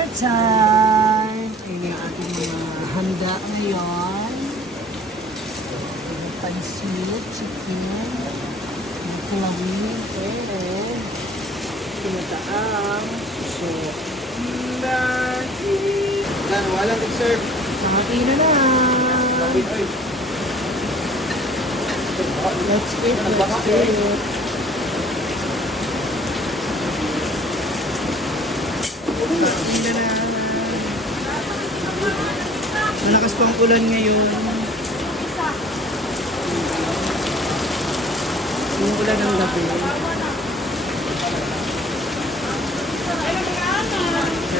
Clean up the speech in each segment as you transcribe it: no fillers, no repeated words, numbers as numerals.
Dinner time! Ayun yung ating mga handa ngayon. Pansit, chicken, kulawin, pero pinataang suso. Walang serve. Nakati na na! Let's eat, let's eat. Hindi na. Malakas pa ang ulan ngayon. Yung ulan ng gabi. Kaya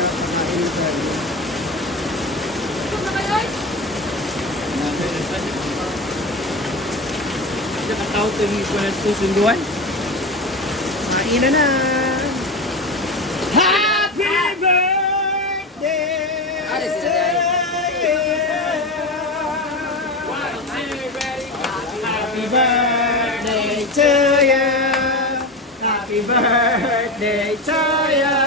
kakain tayo. Nakataw to ni Kuya Susunduan. Kain na. Happy birthday! Happy birthday to you. Happy birthday to you.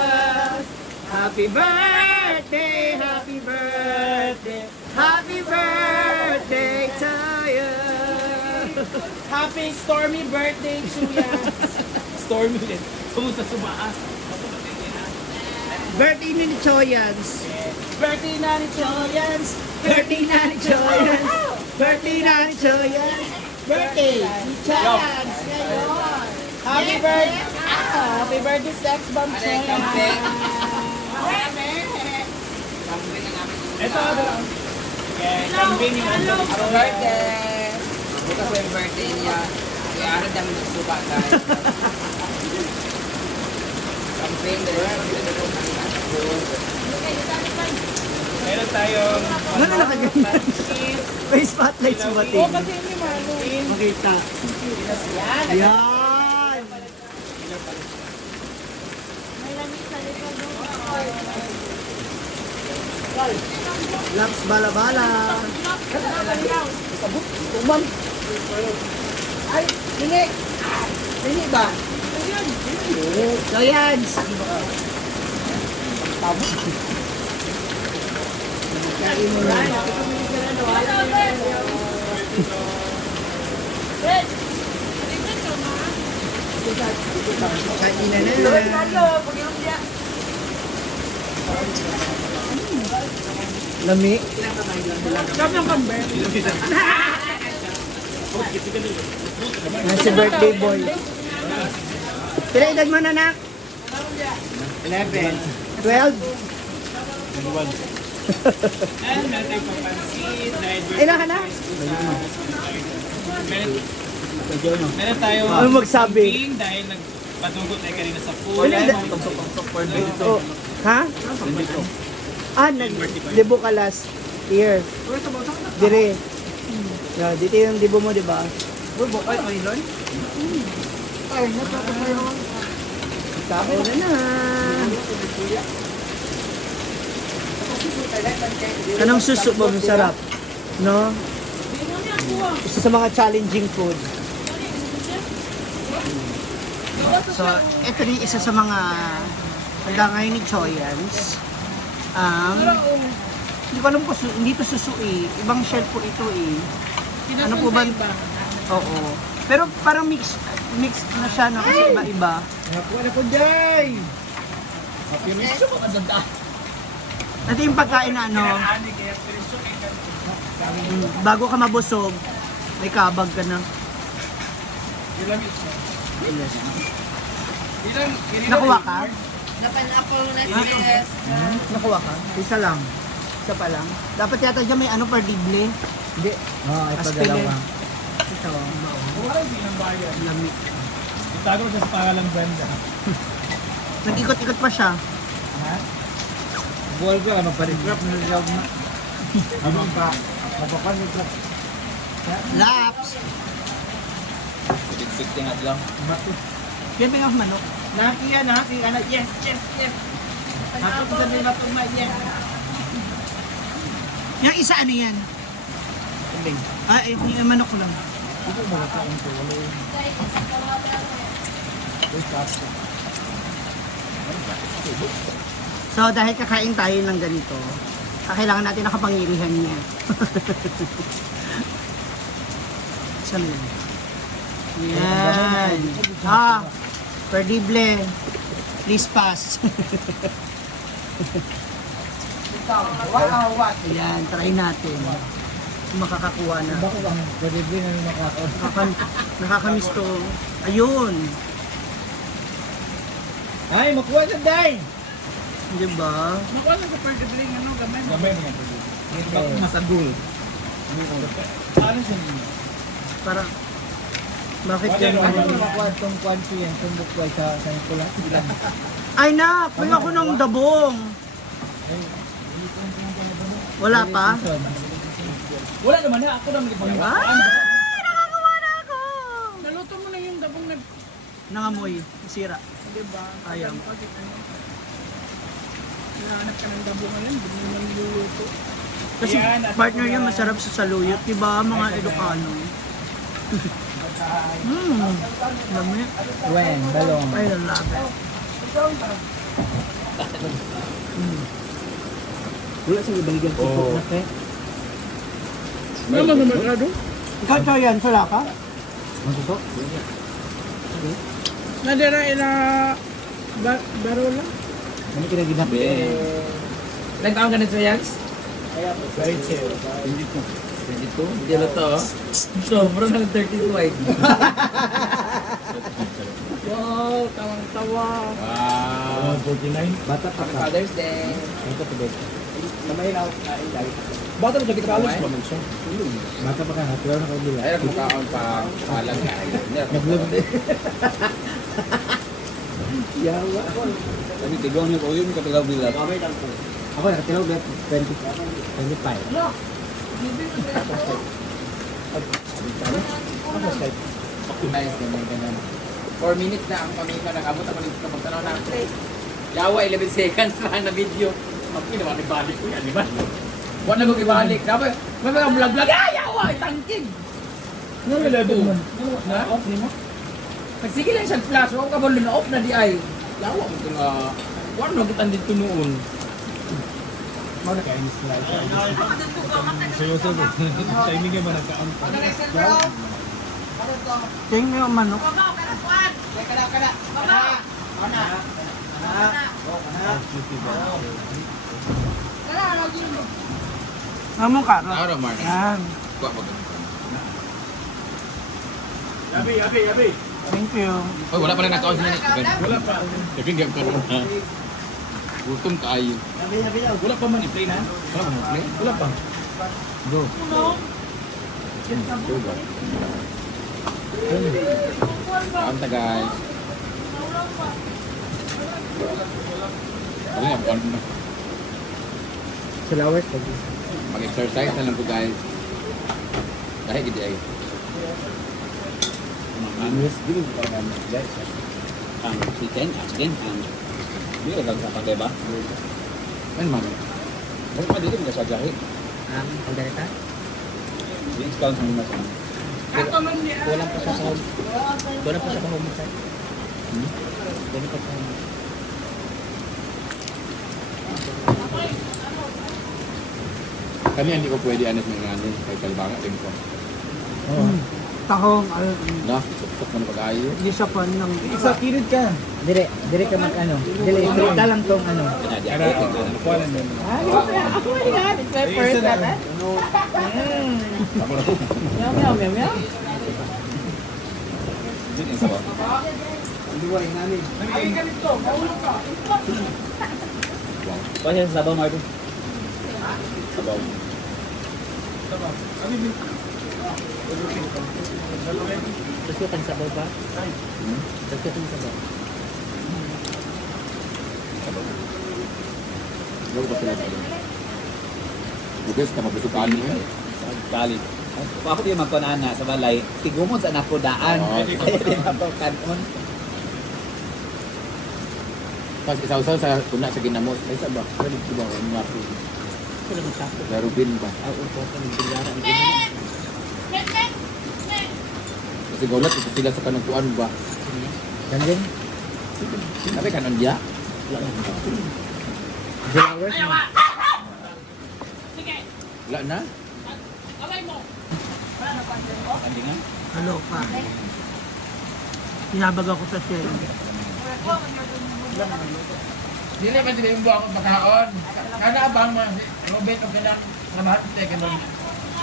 Happy birthday, happy birthday, happy birthday to you. Happy stormy birthday, Chuya. Stormy ulit. Kumusta sumaas? Birthday ni Choyans. Birthday na ni Choyans. Birthday na ni Choyans. Birthday na ni Choyans. Birthday ni Choyans. Ngayon. Happy birthday. Happy birthday, Sex Bomb Choyans. Ito, kambing yung Happy birthday! Bukas po yung birthday niya. Kaya ano dami ng suka tayo. Campaign din. Meron tayong Ano na nakaganyan? May spotlight sa bating. Oo, kasi hindi malo. Makita. Yan! Laps bala-bala. Ay, hindi! Hindi ba? Choyans! Kain mo na. Kain na na. Lami. Sabi ng kambing. Si birthday boy. Pila edad mo na, anak? 11. 12? And meron tayong papansit. Dahil Ilan ka na? meron tayong Ano magsabi? kambing dahil nagpatugot tayo kanina sa pool. Wala na. Oh, ha? Nag-debo ka last year. Dire. Yeah, dito yung debo mo, di ba? Bukay ko yun? Ay, napapakaroon. Kain na na. Anong suso ba masarap? No? Isa sa mga challenging food. So, ito rin isa sa mga handa ngayon ni Choyans. Hindi ko alam po, hindi to suso eh. Ibang shell po ito eh. Ano po ba? Oo. Pero parang mix na siya no? Kasi iba-iba. Wala ko day! Ito yung pagkain na ano, bago ka mabusog, may kabag ka na. Nakuha ka? Napan-apple na yes. Nakuha ka? Isa lang. Isa pa lang. Dapat yata dyan may ano per dible. Hindi. Oo, ito Aspele. dalawa. Ito. Wala yung pinambayan. Lami. Itago mo sa pangalang Brenda. Nag-ikot-ikot pa siya. Buwal ko, ano pa rin? Crap, nililawag na. Ano pa? Mapakan yung crap. Laps. Siksik nga lang. Yan ba yung manok? Naki yan ha, si anak, yes, yes, yes. Ako sa nila matugma, yes. Yung isa ano yan? Yung manok ko lang. Ito mga taong ko, wala yung... Uy, crap. So, dahil kakain tayo ng ganito, kailangan natin nakapangyarihan niya. Saan yun? Yan. Perdible. Please pass. Ayan, try natin. Kung makakakuha na. Bako lang, pwede din na makakaon. Nakakamiss to. Ayun. Ay, makuha na day! Di ba? Makuha lang sa pagkabling, ano, gamay. Gamay mo yan, pwede. Bako masagul. Paano siya niyo? Para bakit Ano yan? mo makuha itong kwansi yan, itong bukway sa kulang ilan? Ay na, puyo ako ng dabong. Wala pa? Wala naman na, ako naman ipagawa. Ah, nakakawa na ako. Naluto mo na yung dabong na, Nangamoy, sira. diba? Ayaw. Kasi ano, hinahanap ka ng dabong ngayon, hindi mo naman niluluto. Kasi partner niya masarap sa saluyot, di ba mga Ilocano? Dami. When, balong. I love it. Wala sa ibaligan ko na te. Ano naman masyado? Ikaw, Choyan, sula ka? Masuso? Nadira ina baro lang. Ano kinaginap? Ilang taon ka na, Trials? Very chill. 22? Hindi na to. Sobrang na 32 ay. Wow, tawang-tawa. Wow. 49? Bata pa ka. Father's Day. Bata pa ba? Kamay na ako na ilay. Bata pa kita kalos ba siya? Bata pa ka, hatuwa na kabila. Ay, ako mukhaon pa palang nga. Nag-vlog din. Yawa. Sabi, tigong niyo ko yun kapag bilang. Ako nakatilaw bet 25. Nice, ganyan. 4 minutes na ang pamilya nag-abot ako nito kapag tanaw na. Yawa, 11 seconds lang na video. Ang naman nagbalik ko yan, di ba? Wala na kong ibalik. Dapat, may mga vlog-vlog. Yawa, itangkig! Ano 11 man? Na? Off ni mo? Nagsige lang siya flash. Huwag ka ba na-off na di ay. Yawa mo ito nga. Wala na kita dito noon. Ano ka in slide? Seryoso ko. Timing yung managkaan pa. Tingin mo yung manok. Amo ka, no? Araw, Mark. Yan. Kuha mo ganun. Thank you. Oy, wala pa rin nakaon sila. Wala pa. Tapi hindi ko na. Gutom kaayo. Wala pa man i-play na? Wala pa play. Wala pa. Go. Kaanta guys. Ano nga, bukan na. Sulawes pag Mag-exercise na lang po guys. Dahil gidi ay. English dili ko pa naman guys. Si Ken, again, hindi ka gagawin pa ba? Ano man? Bakit pa dito mga sadyahin? Ang dalita? Hindi discount sa mga sana. Ato man niya. Wala pa sa home. Wala pa sa home side. Wala pa sa home. Kami hindi ko pwede anas ng ano, kay Kalbanga, din ko. Oo. Tahong, No, susok mo na pag-ayo. hindi siya pan ng... Isa kirid ka. Dire ka mag ano. Dire straight ka lang tong ano. Kanya di ako, tingnan. Kuala mo. Ako yan. It's my first time. Ako na. Meow. Diyan yung sabaw. Ay, ganito. Mahulog ka. Pwede sa sabaw Martin. Sabaw. Gusto ka ng sabaw ba? Gusto ka ng sabaw. Huwag pa sila tayo. Bukas ka mabutukaan mo yun. Balik. Ako di magkunaan na sa balay, sigumon sa nakodaan. Oo. Kaya di napakanon. Tapos isaw-saw sa tuna sa ginamot. Ay sa ba? Pwede ko ba? Ano nga po? Sila magsapo. Sa Rubin ba? Ako po sa bilyara. Kasi gulat ito sila sa kanungkuan ba? Ganun. Sabi kanon dia? Flowers na. Wala na? Hindi nga. Hello pa. Sinabag ako sa shell. Dili man sila yung buwang makaon. Kana abang man. Robert o kana nabahat tayo kanon.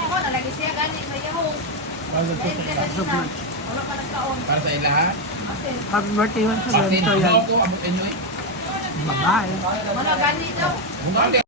Ako, nalagi siya ganit sa yaho. So much. Wala pa nagkaon. Para sa ilaha. Happy birthday once again. Pasin So ako yan. ko abot inyo eh. Bye-bye. Wala ganit daw. Bumali